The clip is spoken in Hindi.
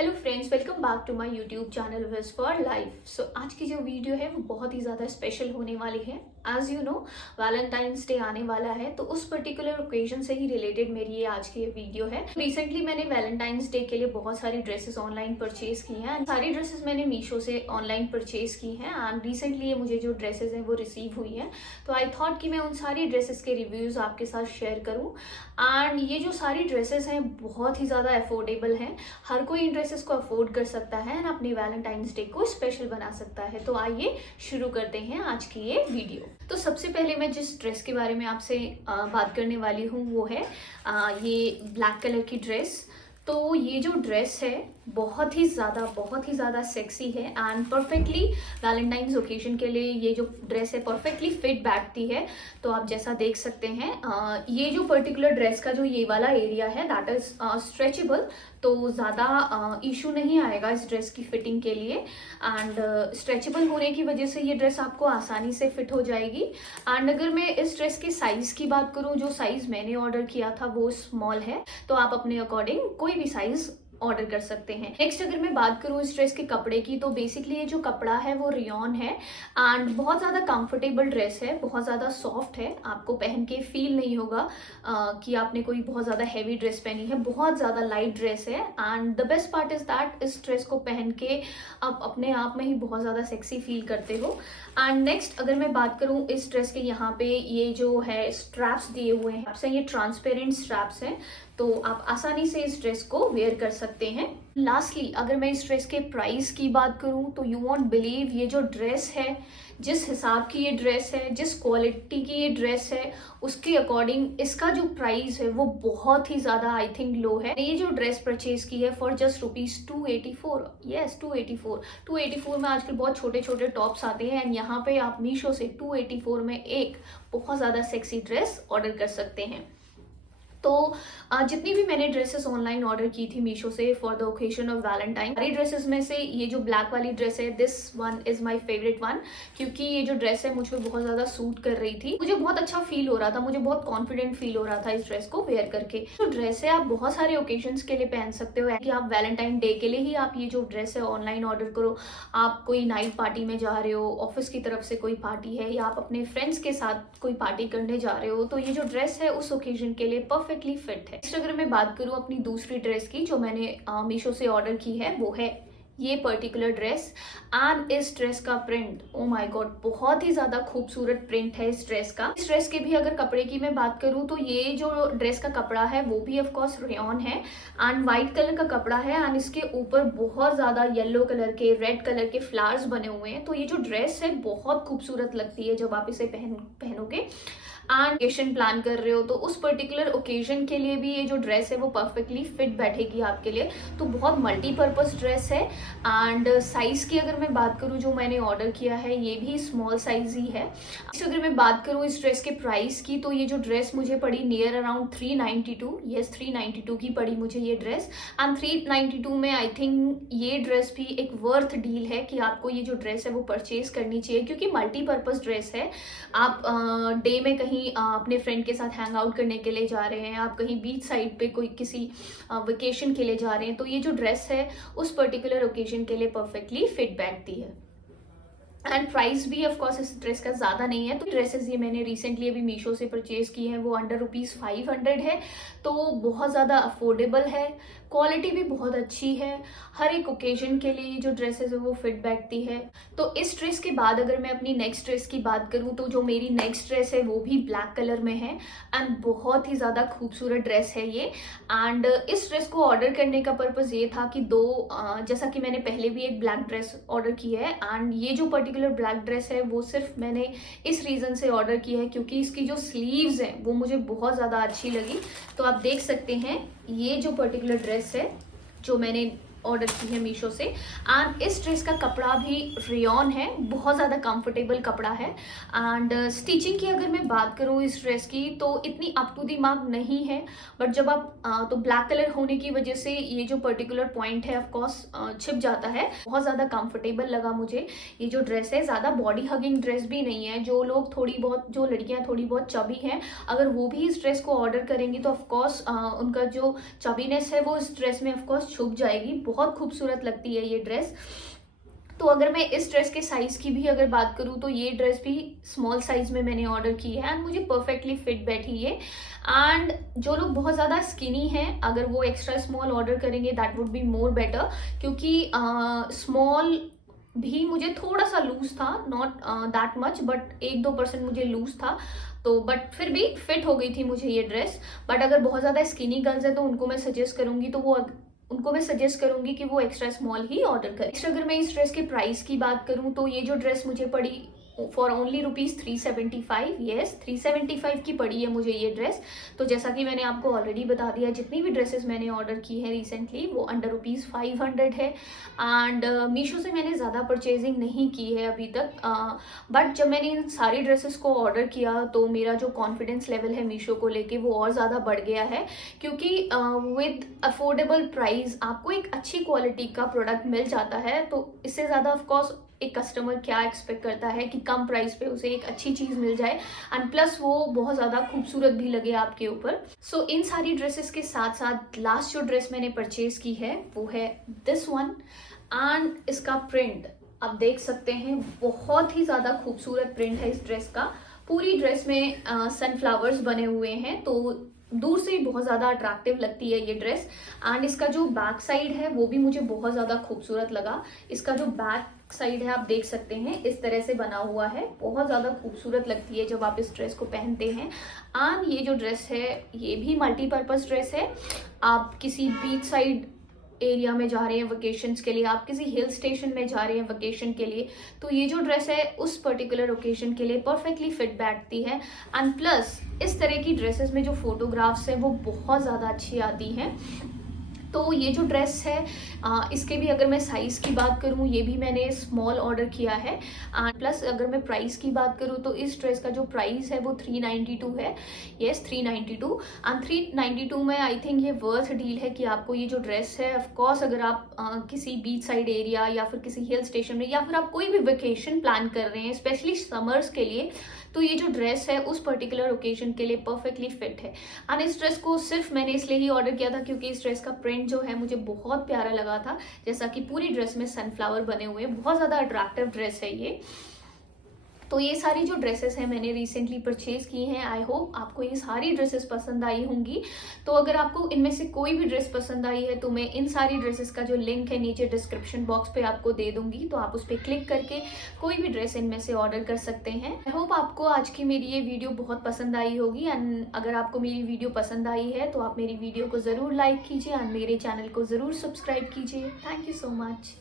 Hello friends, welcome back to my YouTube channel wiz for life. So आज की जो वीडियो है वो बहुत ही ज़्यादा स्पेशल होने वाली है। As you know, Valentine's day आने वाला है, तो उस पर्टिकुलर ओकेजन से ही रिलेटेड मेरी ये आज की वीडियो है। रिसेंटली मैंने वैलेंटाइंस डे के लिए बहुत सारी ड्रेसेस ऑनलाइन परचेज की हैं। सारी ड्रेसेस मैंने मीशो से ऑनलाइन परचेज की हैं एंड रिसेंटली ये मुझे जो ड्रेसेस हैं वो रिसीव हुई हैं। तो आई थॉट कि मैं उन सारी ड्रेसेस के रिव्यूज़ आपके साथ शेयर करूँ। एंड ये जो सारी ड्रेसेस हैं बहुत ही ज़्यादा अफोर्डेबल हैं, हर कोई इन ड्रेसेस को अफोर्ड कर सकता है एंड अपनी वैलेंटाइंस डे को स्पेशल बना सकता है। तो आइए शुरू करते हैं आज की ये वीडियो। तो सबसे पहले मैं जिस ड्रेस के बारे में आपसे बात करने वाली हूँ वो है ये ब्लैक कलर की ड्रेस। तो ये जो ड्रेस है बहुत ही ज़्यादा सेक्सी है एंड परफेक्टली वैलेंटाइंस ओकेजन के लिए ये जो ड्रेस है परफेक्टली फिट बैठती है। तो आप जैसा देख सकते हैं ये जो पर्टिकुलर ड्रेस का जो ये वाला एरिया है दैट इज स्ट्रेचेबल, तो ज़्यादा इशू नहीं आएगा इस ड्रेस की फिटिंग के लिए। एंड स्ट्रेचेबल होने की वजह से ये ड्रेस आपको आसानी से फिट हो जाएगी। एंड अगर मैं इस ड्रेस के साइज़ की बात करूँ, जो साइज़ मैंने ऑर्डर किया था वो स्मॉल है, तो आप अपने अकॉर्डिंग कोई भी साइज़ ऑर्डर कर सकते हैं। नेक्स्ट अगर मैं बात करूँ इस ड्रेस के कपड़े की, तो बेसिकली ये जो कपड़ा है वो रियॉन है एंड बहुत ज़्यादा कंफर्टेबल ड्रेस है, बहुत ज़्यादा सॉफ्ट है। आपको पहन के फील नहीं होगा कि आपने कोई बहुत ज़्यादा हैवी ड्रेस पहनी है, बहुत ज़्यादा लाइट ड्रेस है। And the best part is that इस ड्रेस को पहन के आप अपने आप में ही बहुत ज़्यादा सेक्सी फील करते हो। एंड नेक्स्ट अगर मैं बात करूँ इस ड्रेस के, यहाँ पे ये जो है स्ट्रैप्स दिए हुए हैं, ये ट्रांसपेरेंट स्ट्रैप्स हैं, तो आप आसानी से इस ड्रेस को वेयर कर सकते हैं। लास्टली अगर मैं इस ड्रेस के प्राइस की बात करूं तो यू वॉन्ट बिलीव, ये जो ड्रेस है, जिस हिसाब की ये ड्रेस है, जिस क्वालिटी की ये ड्रेस है, उसके अकॉर्डिंग इसका जो प्राइस है वो बहुत ही ज़्यादा आई थिंक लो है। ये जो ड्रेस परचेज की है फॉर जस्ट ₹284। यस, 284 में आजकल बहुत छोटे छोटे टॉप्स आते हैं एंड यहाँ पे आप मीशो से 284 में एक बहुत ज़्यादा सेक्सी ड्रेस ऑर्डर कर सकते हैं। तो जितनी भी मैंने ड्रेसेस ऑनलाइन ऑर्डर की थी मीशो से for the occasion of Valentine, सारी ड्रेसेस में से ये जो ब्लैक वाली ड्रेस है, this one is my favourite one, क्योंकि ये जो ड्रेस है मुझ पे बहुत ज़्यादा सूट कर रही थी। मुझे बहुत अच्छा फील हो रहा था, मुझे बहुत कॉन्फिडेंट फील हो रहा था इस ड्रेस को वेयर करके। जो ड्रेस है आप बहुत सारे ओकेजन्स के लिए पहन सकते हो कि आप वैलेंटाइन डे के लिए ही आप ये जो ड्रेस है ऑनलाइन ऑर्डर करो। आप कोई नाइट पार्टी में जा रहे हो, ऑफिस की तरफ से कोई पार्टी है, या आप अपने फ्रेंड्स के साथ कोई पार्टी करने जा रहे हो, तो ये जो ड्रेस है उस ओकेजन के लिए परफेक्टली फिट है। अगर मैं बात करूं अपनी दूसरी ड्रेस की जो मैंने मीशो से ऑर्डर की है, वो है ये पर्टिकुलर ड्रेस। एंड इस ड्रेस का प्रिंट, ओ माय गॉड, बहुत ही ज्यादा खूबसूरत प्रिंट है इस ड्रेस का। इस ड्रेस के भी अगर कपड़े की मैं बात करूं तो ये जो ड्रेस का कपड़ा है वो भी ऑफ कोर्स रेयॉन है एंड व्हाइट कलर का कपड़ा है एंड इसके ऊपर बहुत ज्यादा येलो कलर के, रेड कलर के फ्लावर्स बने हुए हैं। तो ये जो ड्रेस है बहुत खूबसूरत लगती है जब आप इसे पहनोगे एंड ओकेजन प्लान कर रहे हो, तो उस पर्टिकुलर ओकेजन के लिए भी ये जो ड्रेस है वो परफेक्टली फिट बैठेगी आपके लिए। तो बहुत मल्टीपर्पज ड्रेस है। एंड साइज की अगर मैं बात करूँ, जो मैंने ऑर्डर किया है ये भी स्मॉल साइज ही है। अगर मैं बात करूँ इस ड्रेस के प्राइस की, तो ये जो ड्रेस मुझे पड़ी नियर अराउंड 392। यस, 392 की पड़ी मुझे ये ड्रेस एंड 392 में आई थिंक ये ड्रेस भी एक वर्थ डील है कि आपको ये जो ड्रेस है वो परचेज करनी चाहिए, क्योंकि मल्टीपर्पज ड्रेस है। आप डे में कहीं अपने फ्रेंड के साथ हैंग आउट करने के लिए जा रहे हैं, आप कहीं बीच साइड पे कोई किसी वेकेशन के लिए जा रहे हैं, तो ये जो ड्रेस है उस पर्टिकुलर ओकेजन के लिए परफेक्टली फिट बैठती है। एंड प्राइस भी ऑफ कोर्स इस ड्रेस का ज़्यादा नहीं है। तो ड्रेसेस ये मैंने रिसेंटली अभी मीशो से परचेज की है, वो अंडर ₹500 है, तो बहुत ज़्यादा अफोर्डेबल है, क्वालिटी भी बहुत अच्छी है। हर एक ओकेजन के लिए जो ड्रेसेस है वो फिट बैठती है। तो इस ड्रेस के बाद अगर मैं अपनी नेक्स्ट ड्रेस की बात करूँ, तो जो मेरी नेक्स्ट ड्रेस है वो भी ब्लैक कलर में है एंड बहुत ही ज़्यादा खूबसूरत ड्रेस है ये। एंड इस ड्रेस को ऑर्डर करने का पर्पज़ ये था कि जैसा कि मैंने पहले भी एक ब्लैक ड्रेस ऑर्डर की है एंड ये जो पर्टिकुलर ब्लैक ड्रेस है वो सिर्फ मैंने इस रीज़न से ऑर्डर की है क्योंकि इसकी जो स्लीव्स हैं वो मुझे बहुत ज़्यादा अच्छी लगी। तो आप देख सकते हैं ये जो पर्टिकुलर ड्रेस है जो मैंने ऑर्डर की है मीशो से, एंड इस ड्रेस का कपड़ा भी रेयॉन है, बहुत ज़्यादा कंफर्टेबल कपड़ा है। एंड स्टिचिंग की अगर मैं बात करूँ इस ड्रेस की, तो इतनी अप टू द मार्क नहीं है, बट जब आप तो ब्लैक कलर होने की वजह से ये जो पर्टिकुलर पॉइंट है ऑफकोर्स छिप जाता है। बहुत ज़्यादा कंफर्टेबल लगा मुझे ये जो ड्रेस है। ज़्यादा बॉडी हगिंग ड्रेस भी नहीं है, जो लड़कियाँ थोड़ी बहुत चबी हैं, अगर वो भी इस ड्रेस को ऑर्डर करेंगी तो ऑफकोर्स उनका जो चबीनेस है वो इस ड्रेस में ऑफकोर्स छुप जाएगी। बहुत खूबसूरत लगती है ये ड्रेस। तो अगर मैं इस ड्रेस के साइज़ की भी अगर बात करूँ तो ये ड्रेस भी स्मॉल साइज़ में मैंने ऑर्डर की है एंड मुझे परफेक्टली फिट बैठी है। एंड जो लोग बहुत ज़्यादा स्किनी हैं, अगर वो एक्स्ट्रा स्मॉल ऑर्डर करेंगे that would be more better, क्योंकि स्मॉल भी मुझे थोड़ा सा लूज था, नॉट दैट मच, बट 1-2% मुझे लूज था, तो बट फिर भी फिट हो गई थी मुझे ये ड्रेस। बट अगर बहुत ज़्यादा स्किनी गर्ल्स है तो उनको मैं सजेस्ट करूंगी कि वो एक्स्ट्रा स्मॉल ही ऑर्डर करें। नेक्स्ट अगर मैं इस ड्रेस के प्राइस की बात करूं तो ये जो ड्रेस मुझे पड़ी फॉर ओनली ₹375, येस 375 की पड़ी है मुझे ये ड्रेस। तो जैसा कि मैंने आपको ऑलरेडी बता दिया, जितनी भी ड्रेसेस मैंने ऑर्डर की है रिसेंटली वो अंडर ₹500 है। एंड मीशो से मैंने ज़्यादा परचेजिंग नहीं की है अभी तक, बट जब मैंने इन सारी ड्रेसेस को ऑर्डर किया तो मेरा जो कॉन्फिडेंस लेवल है मीशो को लेके वो और ज़्यादा बढ़ गया है, क्योंकि विद अफोर्डेबल प्राइस आपको एक अच्छी क्वालिटी का प्रोडक्ट मिल जाता है। तो इससे ज़्यादा ऑफकोर्स एक कस्टमर क्या एक्सपेक्ट करता है कि कम प्राइस पे उसे एक अच्छी चीज़ मिल जाए एंड प्लस वो बहुत ज़्यादा खूबसूरत भी लगे आपके ऊपर। सो इन सारी ड्रेसेस के साथ साथ लास्ट जो ड्रेस मैंने परचेज की है वो है दिस वन। एंड इसका प्रिंट आप देख सकते हैं, बहुत ही ज़्यादा खूबसूरत प्रिंट है इस ड्रेस का। पूरी ड्रेस में सनफ्लावर्स बने हुए हैं, तो दूर से बहुत ज़्यादा अट्रैक्टिव लगती है ये ड्रेस। एंड इसका जो बैक साइड है वो भी मुझे बहुत ज़्यादा खूबसूरत लगा। इसका जो बैक साइड है आप देख सकते हैं इस तरह से बना हुआ है, बहुत ज़्यादा खूबसूरत लगती है जब आप इस ड्रेस को पहनते हैं। एंड ये जो ड्रेस है ये भी मल्टीपर्पज़ ड्रेस है। आप किसी बीच साइड एरिया में जा रहे हैं वेकेशंस के लिए, आप किसी हिल स्टेशन में जा रहे हैं वेकेशन के लिए, तो ये जो ड्रेस है उस पर्टिकुलर ओकेजन के लिए परफेक्टली फिट बैठती है। एंड प्लस इस तरह की ड्रेसेस में जो फोटोग्राफ्स हैं वो बहुत ज़्यादा अच्छी आती हैं। तो ये जो ड्रेस है इसके भी अगर मैं साइज़ की बात करूँ, ये भी मैंने स्मॉल ऑर्डर किया है। प्लस अगर मैं प्राइस की बात करूँ तो इस ड्रेस का जो प्राइस है वो 392 है, येस 392। एंड 392 में आई थिंक ये वर्थ डील है कि आपको ये जो ड्रेस है, ऑफकोर्स अगर आप किसी बीच साइड एरिया या फिर किसी हिल स्टेशन में या फिर आप कोई भी वेकेशन प्लान कर रहे हैं स्पेशली समर्स के लिए, तो ये जो ड्रेस है उस पर्टिकुलर ओकेजन के लिए परफेक्टली फिट है। एंड इस ड्रेस को सिर्फ मैंने इसलिए ही ऑर्डर किया था क्योंकि इस ड्रेस का प्रिंट जो है मुझे बहुत प्यारा लगा था, जैसा कि पूरी ड्रेस में सनफ्लावर बने हुए हैं, बहुत ज़्यादा अट्रैक्टिव ड्रेस है ये। तो ये सारी जो ड्रेसेस हैं मैंने रिसेंटली परचेज की हैं। आई होप आपको ये सारी ड्रेसेस पसंद आई होंगी। तो अगर आपको इनमें से कोई भी ड्रेस पसंद आई है तो मैं इन सारी ड्रेसेस का जो लिंक है नीचे डिस्क्रिप्शन बॉक्स पे आपको दे दूंगी, तो आप उस पर क्लिक करके कोई भी ड्रेस इनमें से ऑर्डर कर सकते हैं। आई होप आपको आज की मेरी ये वीडियो बहुत पसंद आई होगी। एंड अगर आपको मेरी वीडियो पसंद आई है तो आप मेरी वीडियो को ज़रूर लाइक कीजिए एंड मेरे चैनल को ज़रूर सब्सक्राइब कीजिए। Thank you so much.